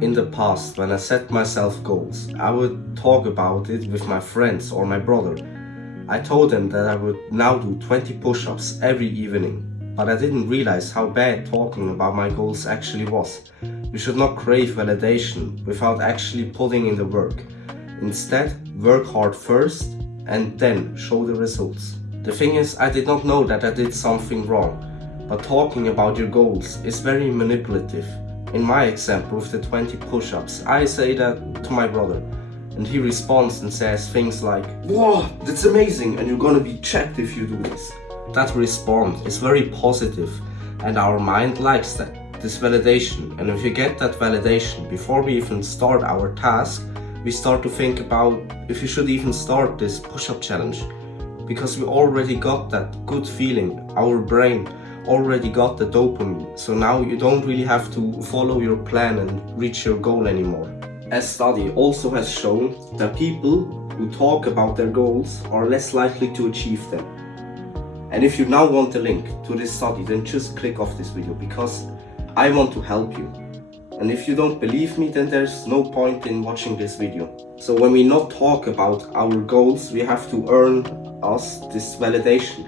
In the past, when I set myself goals, I would talk about it with my friends or my brother. I told them that I would now do 20 push-ups every evening, but I didn't realize how bad talking about my goals actually was. You should not crave validation without actually putting in the work. Instead, work hard first and then show the results. The thing is, I did not know that I did something wrong, but talking about your goals is very manipulative. In my example with the 20 push-ups, I say that to my brother, and he responds and says things like, "Whoa, that's amazing, and you're gonna be checked if you do this." That response is very positive, and our mind likes that, this validation. And if you get that validation before we even start our task, we start to think about if you should even start this push-up challenge, because we already got that good feeling. Our brain already got the dopamine, so now you don't really have to follow your plan and reach your goal anymore. A study also has shown that people who talk about their goals are less likely to achieve them. And if you now want the link to this study, then just click off this video, because I want to help you. And if you don't believe me, then there's no point in watching this video. So when we not talk about our goals, we have to earn us this validation.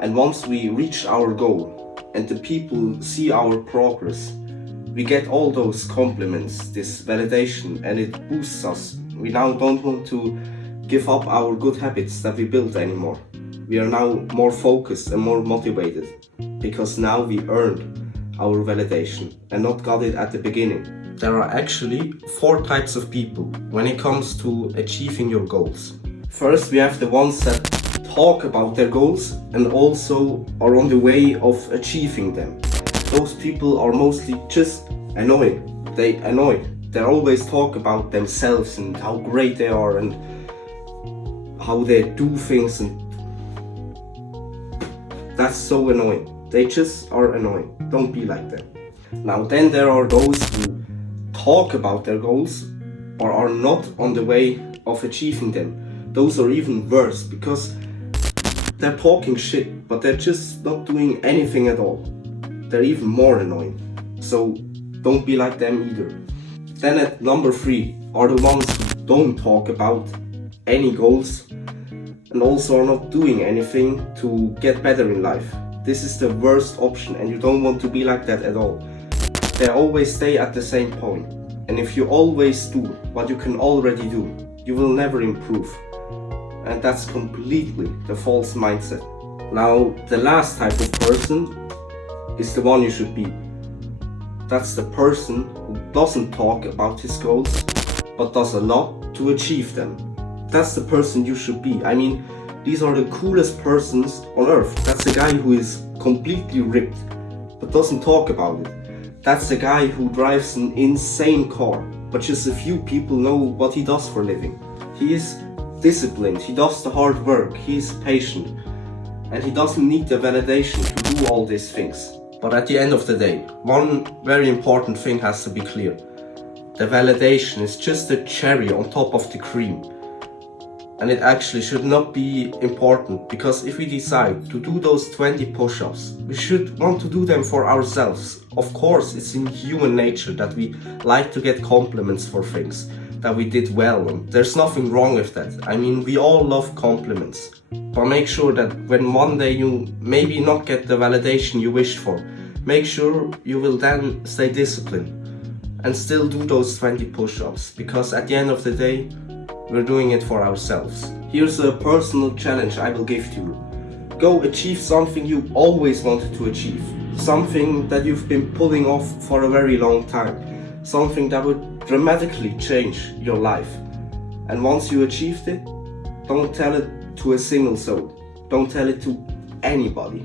And once we reach our goal and the people see our progress, we get all those compliments, this validation, and it boosts us. We now don't want to give up our good habits that we built anymore. We are now more focused and more motivated, because now we earned our validation and not got it at the beginning. There are actually 4 types of people when it comes to achieving your goals. First, we have the ones that talk about their goals and also are on the way of achieving them. Those people are mostly just annoying. They always talk about themselves and how great they are and how they do things, and that's so annoying. They just are annoying. Don't be like them. Now then, there are those who talk about their goals or are not on the way of achieving them. Those are even worse, because they're talking shit, but they're just not doing anything at all. They're even more annoying. So don't be like them either. Then at number 3 are the ones who don't talk about any goals and also are not doing anything to get better in life. This is the worst option, and you don't want to be like that at all. They always stay at the same point. And if you always do what you can already do, you will never improve. And that's completely the false mindset. Now, the last type of person is the one you should be. That's the person who doesn't talk about his goals, but does a lot to achieve them. That's the person you should be. I mean, these are the coolest persons on earth. That's the guy who is completely ripped, but doesn't talk about it. That's the guy who drives an insane car, but just a few people know what he does for a living. He is disciplined, he does the hard work, he is patient, and he doesn't need the validation to do all these things. But at the end of the day, one very important thing has to be clear. The validation is just a cherry on top of the cream. And it actually should not be important, because if we decide to do those 20 push-ups, we should want to do them for ourselves. Of course, it's in human nature that we like to get compliments for things that we did well, and there's nothing wrong with that. I mean, we all love compliments. But make sure that when one day you maybe not get the validation you wished for, make sure you will then stay disciplined and still do those 20 push-ups, because at the end of the day, we're doing it for ourselves. Here's a personal challenge I will give to you. Go achieve something you always wanted to achieve. Something that you've been pulling off for a very long time. Something that would dramatically change your life. And once you achieved it, don't tell it to a single soul. Don't tell it to anybody.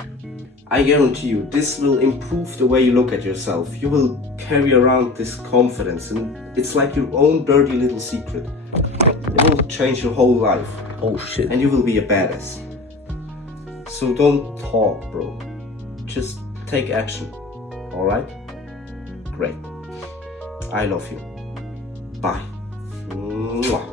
I guarantee you, this will improve the way you look at yourself. You will carry around this confidence, and it's like your own dirty little secret. It will change your whole life. Oh shit. And you will be a badass. So don't talk, bro. Just take action. Alright? Great. I love you. Bye. Mwah.